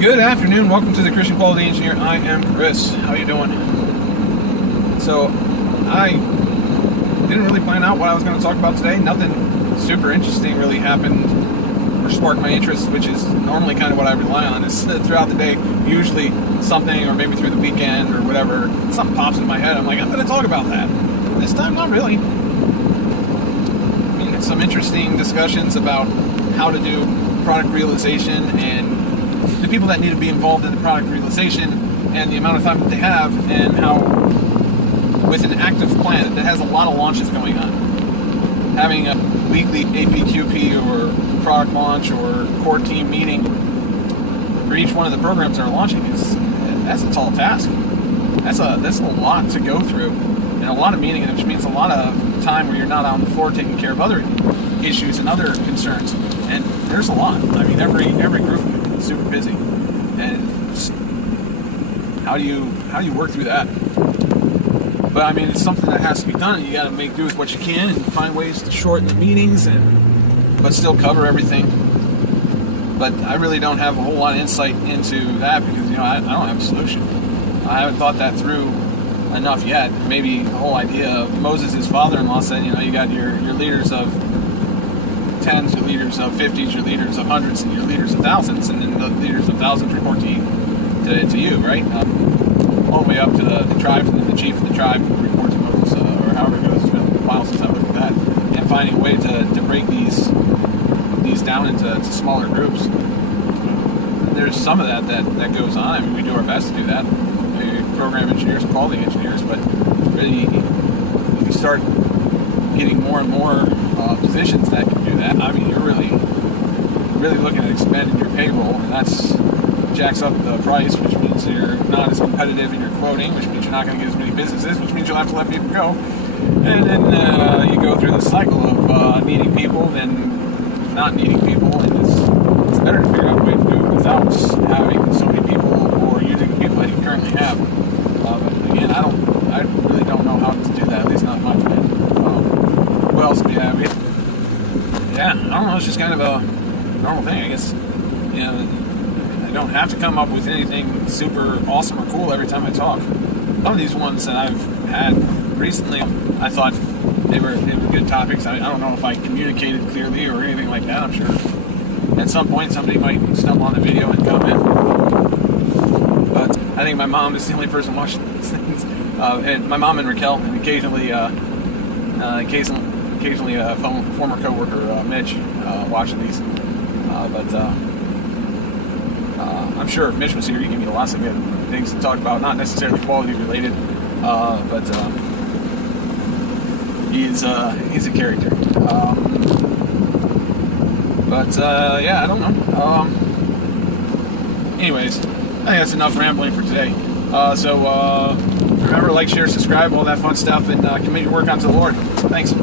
Good afternoon. Welcome to the Christian Quality Engineer. I am Chris. How you doing? So, I didn't really plan out what I was going to talk about today. Nothing super interesting really happened or sparked my interest, which is normally kind of what I rely on. Is throughout the day, usually something, or maybe through the weekend or whatever, something pops in my head. I'm like, I'm going to talk about that. This time, not really. I mean, some interesting discussions about how to do product realization and the people that need to be involved in the product realization and the amount of time that they have, and how with an active plan that has a lot of launches going on, having a weekly APQP or product launch or core team meeting for each one of the programs that are launching that's a tall task. That's a lot to go through, and a lot of meeting, which means a lot of time where you're not on the floor taking care of other issues and other concerns. And there's a lot. I mean, every group is super busy, and how do you work through that? But I mean, it's something that has to be done. You got to make do with what you can and find ways to shorten the meetings, but still cover everything. But I really don't have a whole lot of insight into that because I don't have a solution. I haven't thought that through enough yet. Maybe the whole idea of Moses' father-in-law said, you got your leaders of tens, your leaders of 50s, your leaders of hundreds, and your leaders of thousands, and then the leaders of thousands report to you, right? All the way up to the tribe, and then the chief of the tribe report to Moses, or however it goes. It's been a while since I looked at that. And finding a way to break these down into smaller groups. There's some of that goes on. I mean, we do our best to do that. Program engineers and quality engineers, but really you start getting more and more positions that can do that. I mean, you're really looking at expanding your payroll, and that's jacks up the price, which means you're not as competitive in your quoting, which means you're not going to get as many businesses, which means you'll have to let people go. And then you go through the cycle of needing people, then not needing people, and it's better to figure out a way to do it without having so many people or using the people that you currently have. But again, I really don't know how to do that, at least not my plan. What else do we have? Yeah, I don't know, it's just kind of a normal thing, I guess. I don't have to come up with anything super awesome or cool every time I talk. Some of these ones that I've had recently, I thought they were good topics. I don't know if I communicated clearly or anything like that. I'm sure at some point somebody might stumble on the video and comment. But I think my mom is the only person watching these things. And my mom and Raquel, and occasionally a former coworker, Mitch, watching these. But I'm sure if Mitch was here, he'd give me lots of good things to talk about, not necessarily quality related, but he's a character. Yeah, I don't know. Anyways, I think that's enough rambling for today. So remember, like, share, subscribe, all that fun stuff, and commit your work unto the Lord. Thanks.